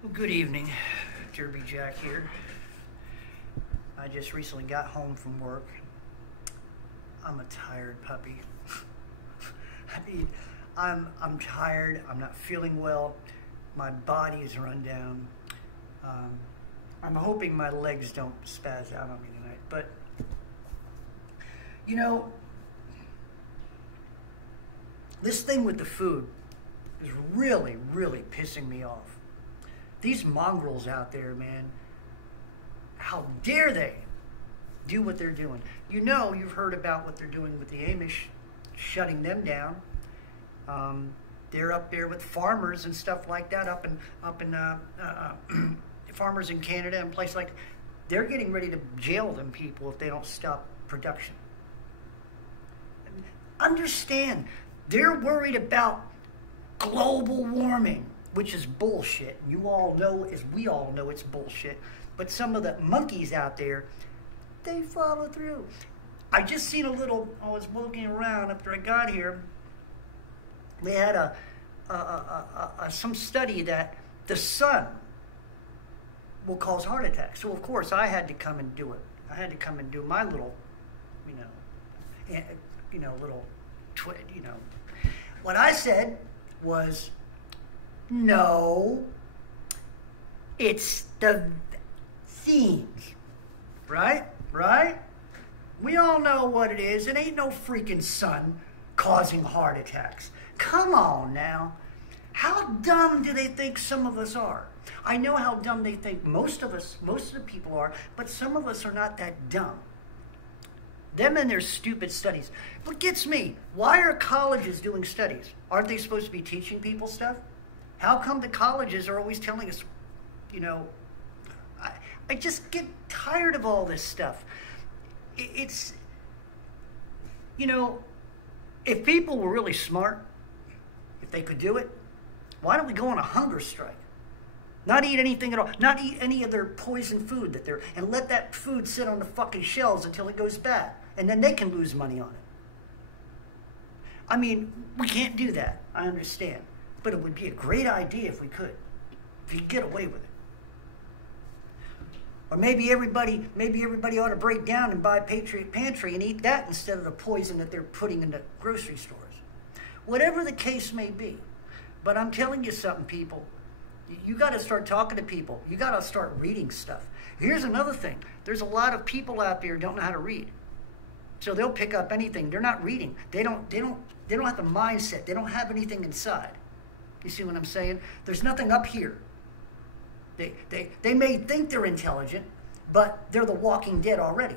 Well, good evening. Derby Jack here. I just recently got home from work. I'm a tired puppy. I mean, I'm tired. I'm not feeling well. My body is run down. I'm hoping my legs don't spaz out on me tonight. But, you know, this thing with the food is really, really pissing me off. These mongrels out there, man, how dare they do what they're doing? You know, you've heard about what they're doing with the Amish, shutting them down. They're up there with farmers and stuff like that, up in farmers in Canada and places like. They're getting ready to jail them people if they don't stop production. Understand, they're worried about global warming, which is bullshit. You all know, as we all know, it's bullshit. But some of the monkeys out there, they follow through. I just seen I was walking around after I got here. They had some study that the sun will cause heart attacks. So of course I had to come and do it. I had to come and do my little, What I said was, no, it's the vaccines, right? We all know what it is. It ain't no freaking sun causing heart attacks. Come on now. How dumb do they think some of us are? I know how dumb they think most of the people are, but some of us are not that dumb. Them and their stupid studies. What gets me, why are colleges doing studies? Aren't they supposed to be teaching people stuff? How come the colleges are always telling us, I just get tired of all this stuff. It's, if people were really smart, if they could do it, why don't we go on a hunger strike? Not eat anything at all. Not eat any of their poison food and let that food sit on the fucking shelves until it goes bad. And then they can lose money on it. I mean, we can't do that. I understand. But it would be a great idea if we could. If you could get away with it. Or maybe everybody ought to break down and buy Patriot Pantry and eat that instead of the poison that they're putting in the grocery stores. Whatever the case may be. But I'm telling you something, people. You got to start talking to people. You got to start reading stuff. Here's another thing. There's a lot of people out there who don't know how to read. So they'll pick up anything. They're not reading. They don't have the mindset. They don't have anything inside. You see what I'm saying? There's nothing up here. They may think they're intelligent, but they're the walking dead already.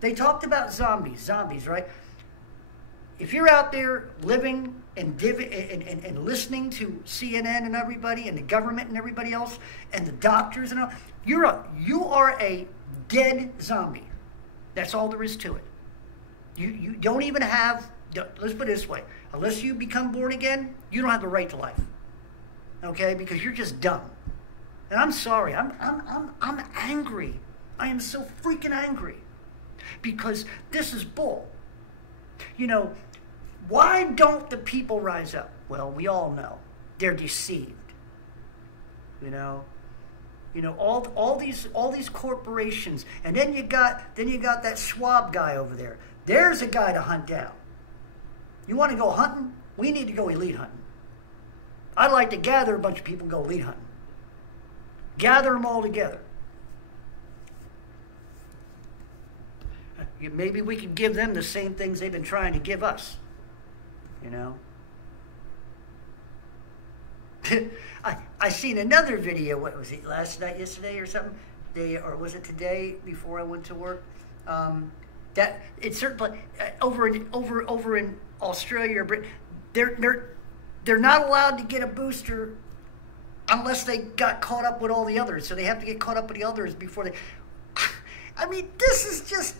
They talked about zombies, right? If you're out there living and listening to CNN and everybody and the government and everybody else and the doctors and all, you are a dead zombie. That's all there is to it. You don't even have, let's put it this way, unless you become born again, you don't have the right to life. Okay? Because you're just dumb. And I'm sorry, I'm angry. I am so freaking angry. Because this is bull. Why don't the people rise up? Well, we all know. They're deceived. All these corporations. And then you got that Schwab guy over there. There's a guy to hunt down. You want to go hunting? We need to go elite hunting. I'd like to gather a bunch of people and go elite hunting. Gather them all together. Maybe we could give them the same things they've been trying to give us. I seen another video. What was it? Last night, yesterday, or something? Or was it today? Before I went to work. That it's certainly over in Australia or Britain. They're not allowed to get a booster unless they got caught up with all the others. So they have to get caught up with the others before they. I mean, this is just.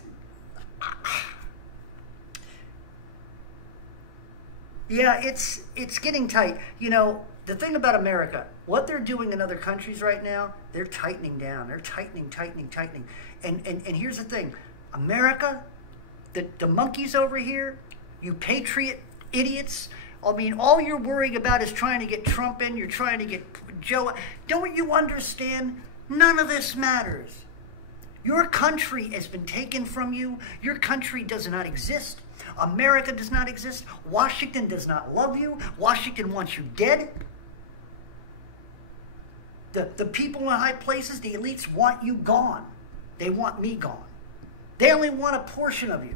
Yeah, it's getting tight. The thing about America, what they're doing in other countries right now, they're tightening down. They're tightening. And here's the thing. America, the monkeys over here, you patriot idiots, I mean, all you're worrying about is trying to get Trump in. You're trying to get Joe. Don't you understand? None of this matters. Your country has been taken from you. Your country does not exist. America does not exist. Washington does not love you. Washington wants you dead. The people in high places, the elites, want you gone. They want me gone. They only want a portion of you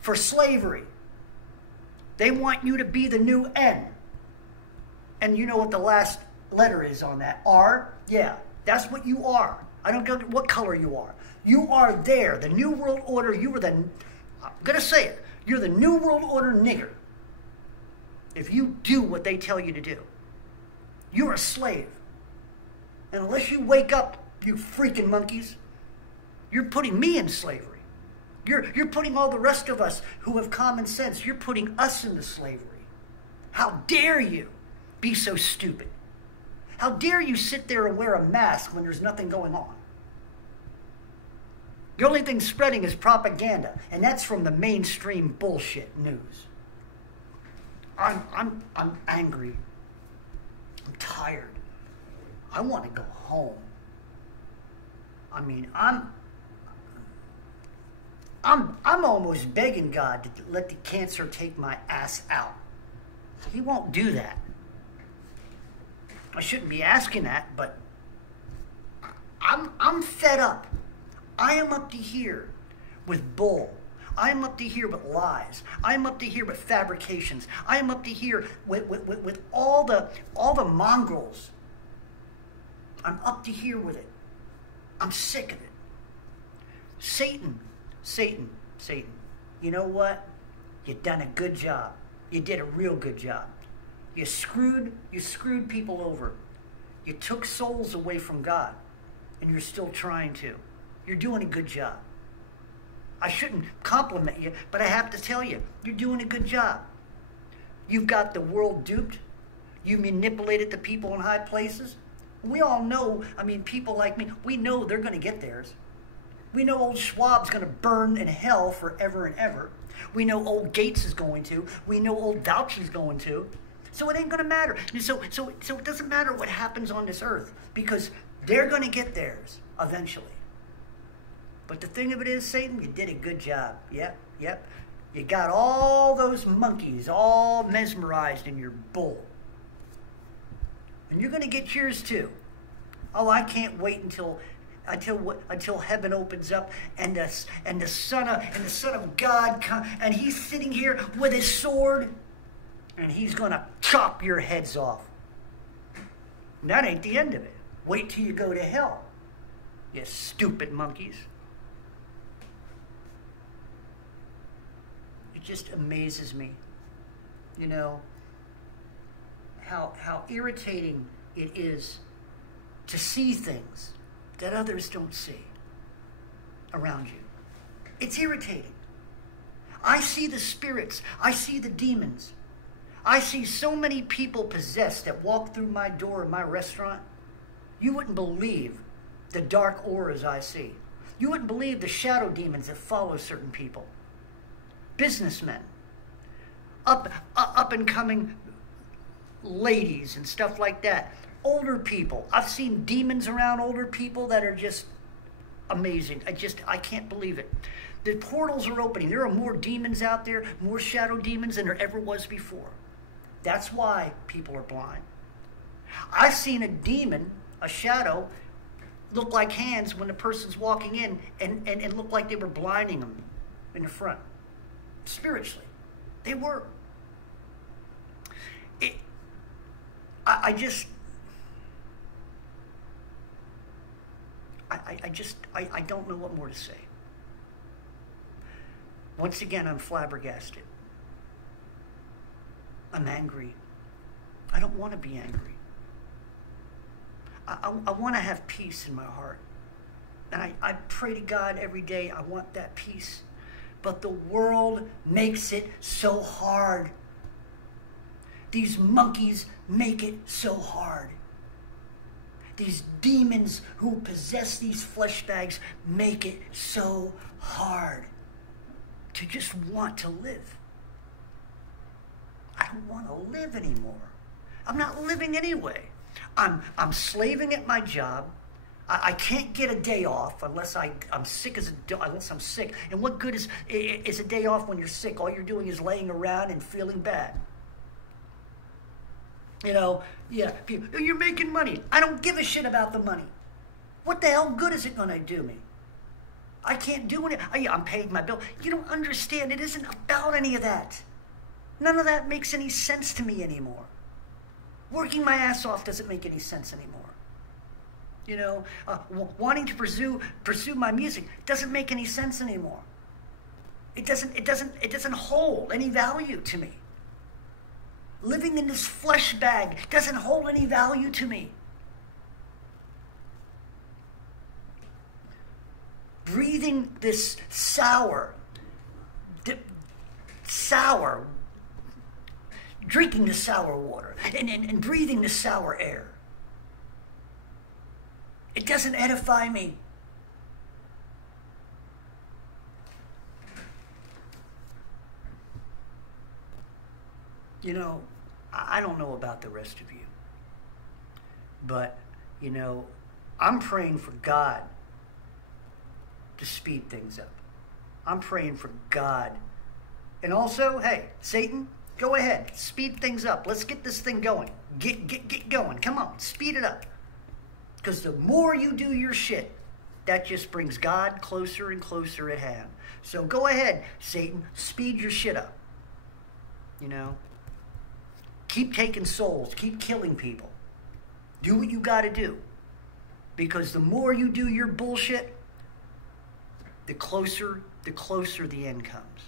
for slavery. They want you to be the new N. And you know what the last letter is on that? R? Yeah, that's what you are. I don't care what color you are. You are there. The New World Order, you were the, I'm going to say it, you're the New World Order nigger. If you do what they tell you to do. You're a slave. And unless you wake up, you freaking monkeys, you're putting me in slavery. You're putting all the rest of us who have common sense, you're putting us into slavery. How dare you be so stupid? How dare you sit there and wear a mask when there's nothing going on? The only thing spreading is propaganda, and that's from the mainstream bullshit news. I'm angry. I'm tired. I want to go home. I mean, I'm almost begging God to let the cancer take my ass out. He won't do that. I shouldn't be asking that, but I'm fed up. I am up to here with bull. I am up to here with lies. I am up to here with fabrications. I am up to here with all the mongrels. I'm up to here with it. I'm sick of it. Satan. You know what? You done a good job. You did a real good job. You screwed people over. You took souls away from God, and you're still trying to. You're doing a good job. I shouldn't compliment you, but I have to tell you, you're doing a good job. You've got the world duped. You manipulated the people in high places. We all know, I mean, people like me, we know they're going to get theirs. We know old Schwab's going to burn in hell forever and ever. We know old Gates is going to. We know old Fauci's going to. So it ain't going to matter. So it doesn't matter what happens on this earth because they're going to get theirs eventually. But the thing of it is, Satan, you did a good job. Yep. You got all those monkeys all mesmerized in your bull. And you're going to get yours too. Oh, I can't wait until heaven opens up and the Son of God comes, and he's sitting here with his sword, and he's going to chop your heads off. And that ain't the end of it. Wait till you go to hell, you stupid monkeys. It just amazes me, you know, how irritating it is to see things that others don't see around you. It's irritating. I see the spirits. I see the demons. I see so many people possessed that walk through my door in my restaurant. You wouldn't believe the dark auras I see. You wouldn't believe the shadow demons that follow certain people. Businessmen, up and coming ladies and stuff like that. Older people. I've seen demons around older people that are just amazing. I can't believe it. The portals are opening. There are more demons out there, more shadow demons than there ever was before. That's why people are blind. I've seen a demon, a shadow, look like hands when the person's walking in and look like they were blinding them in the front. Spiritually. They were. I don't know what more to say. Once again, I'm flabbergasted. I'm angry. I don't want to be angry. I want to have peace in my heart. And I pray to God every day, I want that peace. But the world makes it so hard. These monkeys make it so hard. These demons who possess these flesh bags make it so hard to just want to live. I don't want to live anymore. I'm not living anyway. I'm slaving at my job. I can't get a day off unless I'm sick unless I'm sick. And what good is a day off when you're sick? All you're doing is laying around and feeling bad. You know, yeah, you're making money. I don't give a shit about the money. What the hell good is it going to do me? I can't do it. I'm paying my bill. You don't understand. It isn't about any of that. None of that makes any sense to me anymore. Working my ass off doesn't make any sense anymore. You know, wanting to pursue my music doesn't make any sense anymore. It doesn't hold any value to me. Living in this flesh bag doesn't hold any value to me. Breathing this drinking the sour water and breathing the sour air. It doesn't edify me. You know, I don't know about the rest of you, but, you know, I'm praying for God to speed things up. I'm praying for God. And also, hey, Satan, go ahead, speed things up. Let's get this thing going. Get going. Come on, speed it up. Because the more you do your shit, that just brings God closer and closer at hand. So go ahead, Satan, speed your shit up. You know? Keep taking souls. Keep killing people. Do what you got to do. Because the more you do your bullshit, the closer the end comes.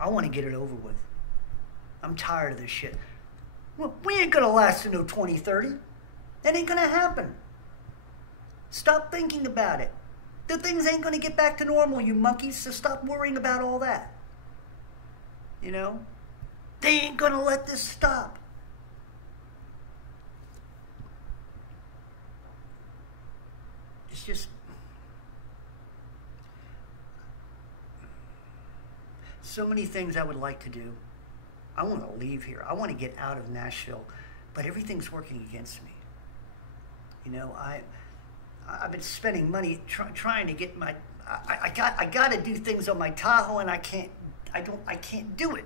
I want to get it over with. I'm tired of this shit. Well, we ain't going to last until 2030. That ain't going to happen. Stop thinking about it. The things ain't going to get back to normal, you monkeys, so stop worrying about all that. You know? They ain't going to let this stop. It's just... so many things I would like to do. I want to leave here. I want to get out of Nashville, but everything's working against me. You know, I've been spending money trying to get my. I got to do things on my Tahoe, and I can't do it.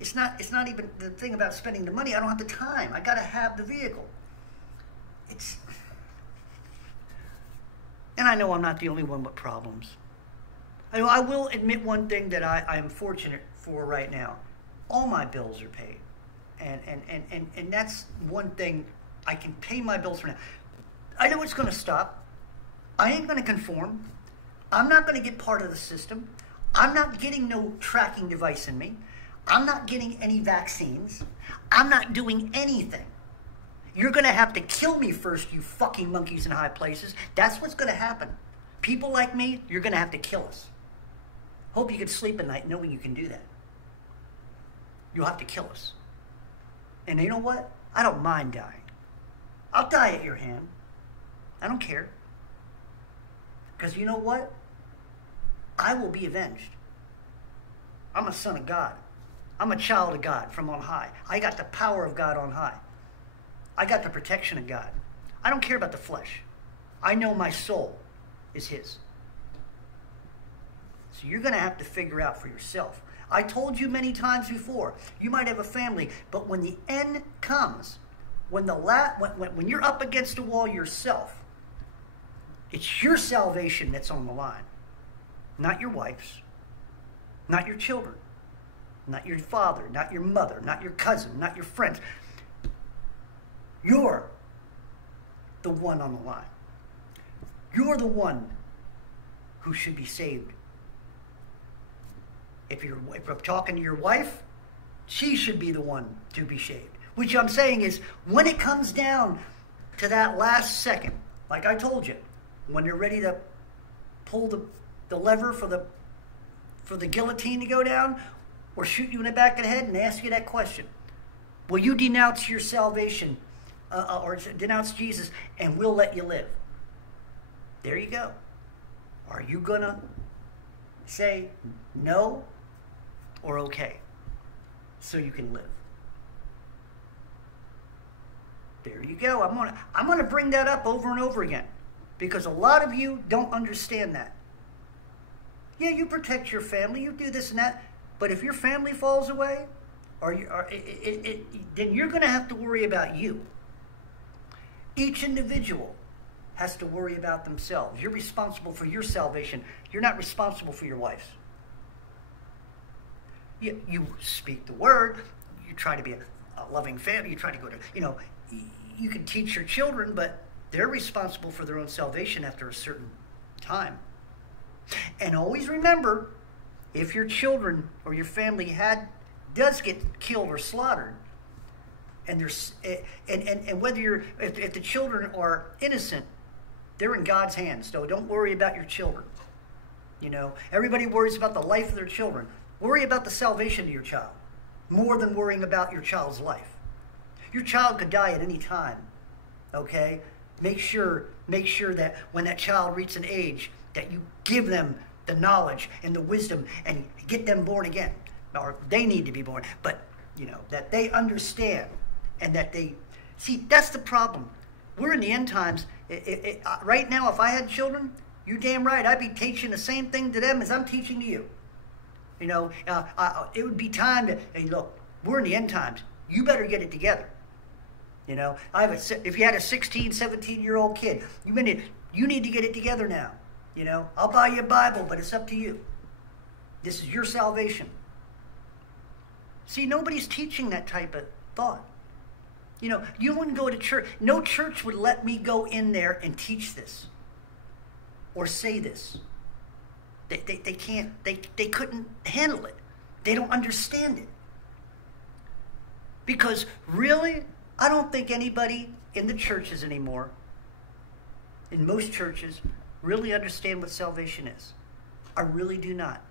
It's not even the thing about spending the money. I don't have the time. I got to have the vehicle. And I know I'm not the only one with problems. I will admit one thing that I am fortunate for right now. All my bills are paid. And that's one thing. I can pay my bills for now. I know it's going to stop. I ain't going to conform. I'm not going to get part of the system. I'm not getting no tracking device in me. I'm not getting any vaccines. I'm not doing anything. You're going to have to kill me first, you fucking monkeys in high places. That's what's going to happen. People like me, you're going to have to kill us. Hope you can sleep at night knowing you can do that. You'll have to kill us. And you know what? I don't mind dying. I'll die at your hand. I don't care. Because you know what? I will be avenged. I'm a son of God. I'm a child of God from on high. I got the power of God on high. I got the protection of God. I don't care about the flesh. I know my soul is His. So you're going to have to figure out for yourself. I told you many times before, you might have a family, but when the end comes, when you're up against the wall yourself, it's your salvation that's on the line. Not your wife's, not your children, not your father, not your mother, not your cousin, not your friends. You're the one on the line. You're the one who should be saved. If I'm talking to your wife, she should be the one to be saved. Which I'm saying is, when it comes down to that last second, like I told you, when they're ready to pull the lever for the guillotine to go down, or shoot you in the back of the head and ask you that question, will you denounce your salvation or denounce Jesus, and we'll let you live? There you go. Are you gonna say no or okay? so you can live. There you go. I'm gonna bring that up over and over again, because a lot of you don't understand that. Yeah, you protect your family, you do this and that, but if your family falls away, then you're going to have to worry about you. Each individual has to worry about themselves. You're responsible for your salvation. You're not responsible for your wife's. You speak the word. You try to be a loving family. You try to go to, you can teach your children, but they're responsible for their own salvation after a certain time. And always remember, if your children or your family does get killed or slaughtered, and whether if the children are innocent, they're in God's hands. So don't worry about your children. Everybody worries about the life of their children. Worry about the salvation of your child more than worrying about your child's life. Your child could die at any time. Okay? Make sure that when that child reaches an age, that you give them the knowledge and the wisdom and get them born again. Or they need to be born. But, that they understand and that they... See, that's the problem. We're in the end times. Right now, if I had children, you're damn right, I'd be teaching the same thing to them as I'm teaching to you. It would be time to... Hey, look, we're in the end times. You better get it together. If you had a 16, 17-year-old kid, you need to get it together now. I'll buy you a Bible, but it's up to you. This is your salvation. See, nobody's teaching that type of thought. You wouldn't go to church. No church would let me go in there and teach this or say this. They can't, they couldn't handle it. They don't understand it. Because really, I don't think anybody in the churches anymore, in most churches, really understand what salvation is. I really do not.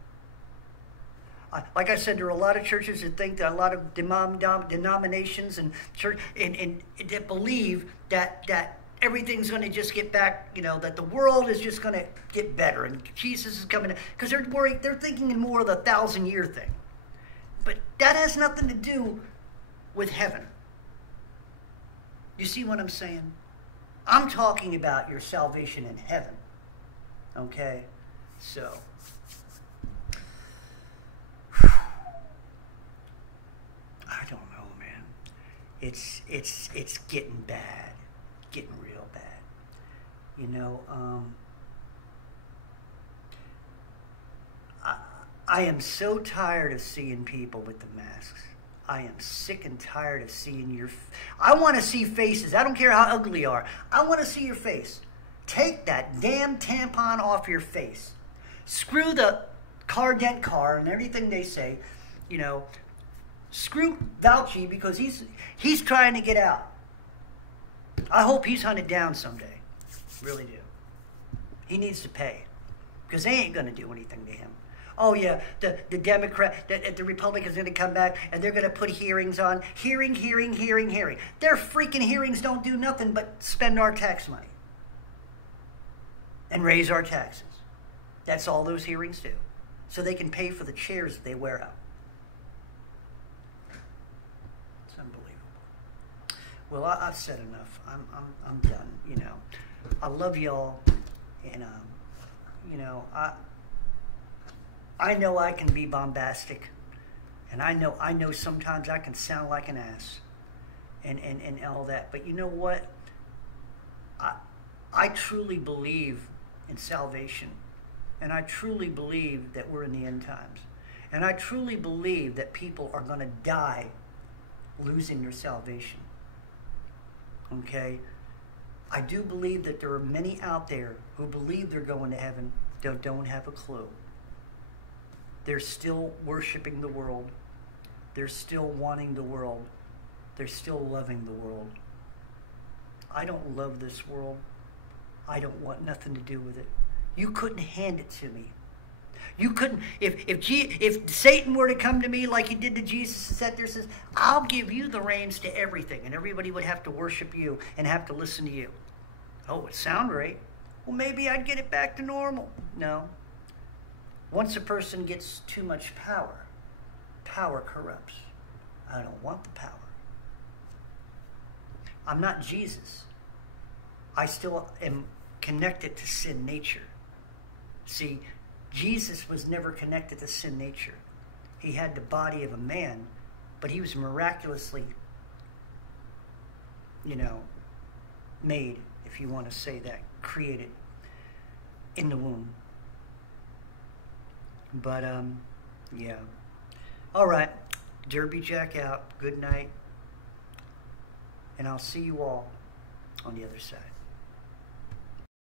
Like I said, there are a lot of churches that think that a lot of denominations and church and that believe that everything's going to just get back, that the world is just going to get better and Jesus is coming, because they're thinking in more of the 1,000-year thing. But that has nothing to do with heaven. You see what I'm saying? I'm talking about your salvation in heaven. Okay? So, I don't know, man. It's getting bad. Getting real bad. I am so tired of seeing people with the masks. I am sick and tired of seeing I want to see faces. I don't care how ugly you are. I want to see your face. Take that damn tampon off your face. Screw the dent car and everything they say. Screw Fauci because he's trying to get out. I hope he's hunted down someday. Really do. He needs to pay. Because they ain't going to do anything to him. Oh, yeah, the Republicans are going to come back and they're going to put hearings on. Hearing. Their freaking hearings don't do nothing but spend our tax money. And raise our taxes. That's all those hearings do. So they can pay for the chairs that they wear out. It's unbelievable. Well, I've said enough. I'm done, I love y'all. And, I know I can be bombastic, and I know sometimes I can sound like an ass, and all that. But you know what? I truly believe in salvation, and I truly believe that we're in the end times, and I truly believe that people are going to die losing their salvation. Okay? I do believe that there are many out there who believe they're going to heaven, don't have a clue. They're still worshiping the world. They're still wanting the world. They're still loving the world. I don't love this world. I don't want nothing to do with it. You couldn't hand it to me. You couldn't, if Satan were to come to me like he did to Jesus and sat there and says, I'll give you the reins to everything, and everybody would have to worship you and have to listen to you. Oh, it sounds great. Well, maybe I'd get it back to normal. No. Once a person gets too much power, power corrupts. I don't want the power. I'm not Jesus. I still am connected to sin nature. See, Jesus was never connected to sin nature. He had the body of a man, but he was miraculously, made, if you want to say that, created in the womb. But, yeah. All right. Derby Jack out. Good night. And I'll see you all on the other side.